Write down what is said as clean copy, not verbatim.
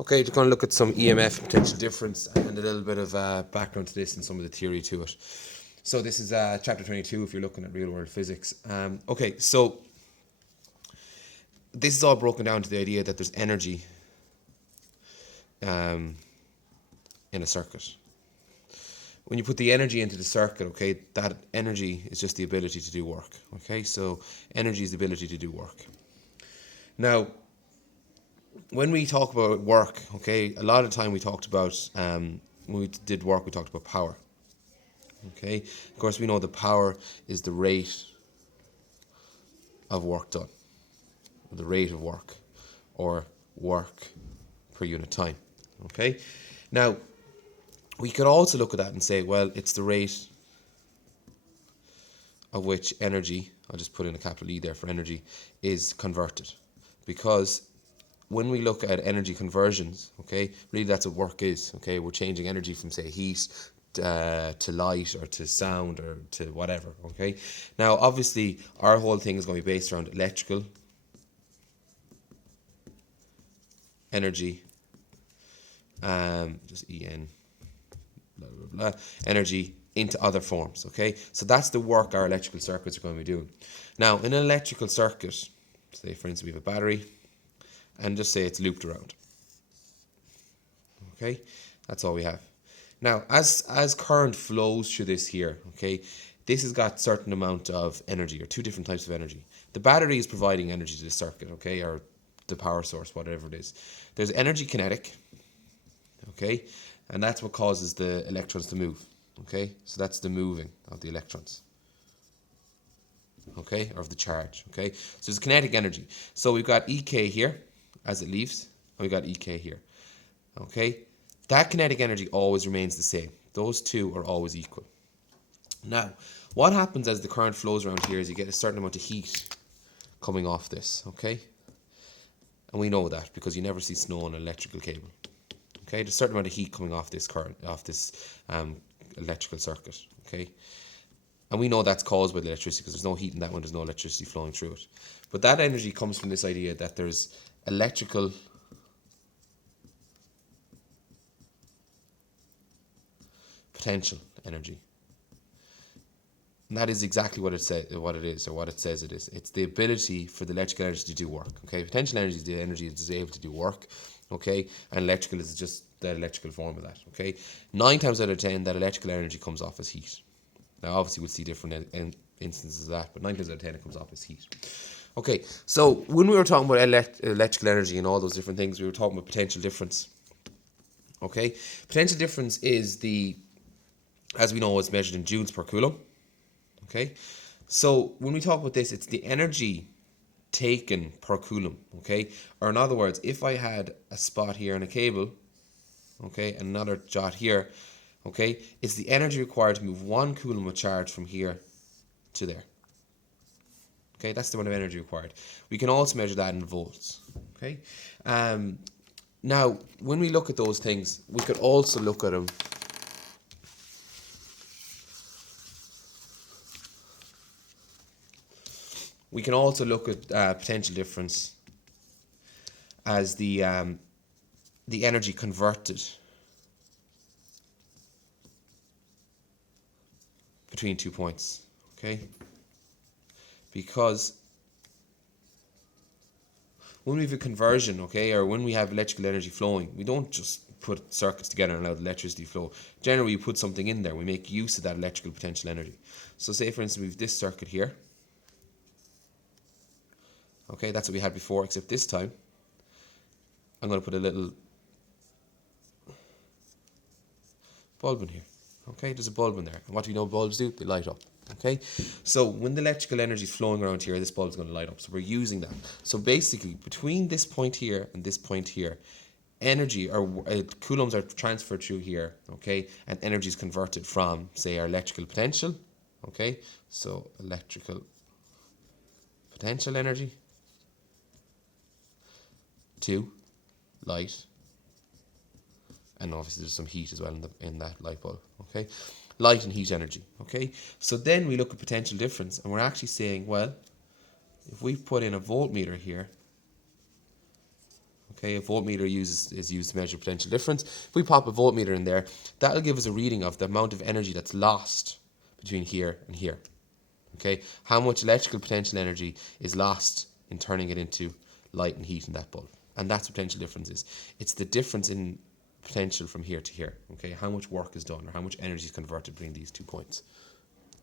Okay, we're going to look at some EMF potential difference and a little bit of background to this and some of the theory to it. So this is chapter 22 if you're looking at real world physics. Okay, so this is all broken down to the idea that there's energy in a circuit. When you put the energy into the circuit, okay, that energy is just the ability to do work. Okay, so energy is the ability to do work. Now, when we talk about work, okay, a lot of the time we talked about, when we did work, we talked about power. Okay, of course, we know the power is the rate of work done, or the rate of work, or work per unit time. Okay, now we could also look at that and say, well, it's the rate of which energy, I'll just put in a capital E there for energy, is converted. Because when we look at energy conversions, okay, really that's what work is, okay? We're changing energy from, say, heat to light or to sound or to whatever, okay? Now, obviously, our whole thing is going to be based around electrical energy, just EN, blah, blah, blah, energy into other forms, okay? So that's the work our electrical circuits are going to be doing. Now, in an electrical circuit, say, for instance, we have a battery, and just say it's looped around. Okay, that's all we have. Now, as current flows through this here, okay, this has got certain amount of energy, or two different types of energy. The battery is providing energy to the circuit, okay, or the power source, whatever it is. There's energy kinetic, okay, and that's what causes the electrons to move, okay, so that's the moving of the electrons, okay, or of the charge, okay. So there's kinetic energy. So we've got EK here as it leaves, and we got EK here, okay. That kinetic energy always remains the same. Those two are always equal. Now, what happens as the current flows around here is you get a certain amount of heat coming off this, okay? And we know that because you never see snow on an electrical cable. Okay, there's a certain amount of heat coming off this current, off this electrical circuit, okay? And we know that's caused by the electricity because there's no heat in that one, there's no electricity flowing through it. But that energy comes from this idea that there's electrical potential energy. And that is exactly what it says it is. It's the ability for the electrical energy to do work. Okay, potential energy is the energy that is able to do work. Okay, and electrical is just the electrical form of that. Okay, 9 times out of 10, that electrical energy comes off as heat. Now, obviously, we'll see different instances of that, but 9 times out of 10, it comes off as heat. Okay, so when we were talking about electrical energy and all those different things, we were talking about potential difference. Okay, potential difference is as we know, it's measured in joules per coulomb. Okay, so when we talk about this, it's the energy taken per coulomb. Okay, or in other words, if I had a spot here in a cable, okay, and another dot here, okay, it's the energy required to move 1 coulomb of charge from here to there. Okay, that's the amount of energy required. We can also measure that in volts. Okay, now when we look at those things, we could also look at them. We can also look at potential difference as the energy converted between 2 points, okay? Because when we have a conversion, okay, or when we have electrical energy flowing, we don't just put circuits together and allow the electricity flow. Generally, we put something in there. We make use of that electrical potential energy. So say, for instance, we have this circuit here. Okay, that's what we had before, except this time I'm going to put a little bulb in here. Okay, there's a bulb in there. And what do we know bulbs do? They light up. Okay, so when the electrical energy is flowing around here, this bulb is going to light up. So we're using that. So basically, between this point here and this point here, energy or coulombs are transferred through here. Okay, and energy is converted from, say, our electrical potential. Okay, so electrical potential energy to light, and obviously there's some heat as well in that light bulb. Okay, light and heat energy. Okay, so then we look at potential difference, and we're actually saying, well, if we put in a voltmeter here, Okay, a voltmeter is used to measure potential difference. If we pop a voltmeter in there, that'll give us a reading of the amount of energy that's lost between here and here. Okay, how much electrical potential energy is lost in turning it into light and heat in that bulb. And that's what potential difference is. It's the difference in potential from here to here. Okay, how much work is done or how much energy is converted between these 2 points.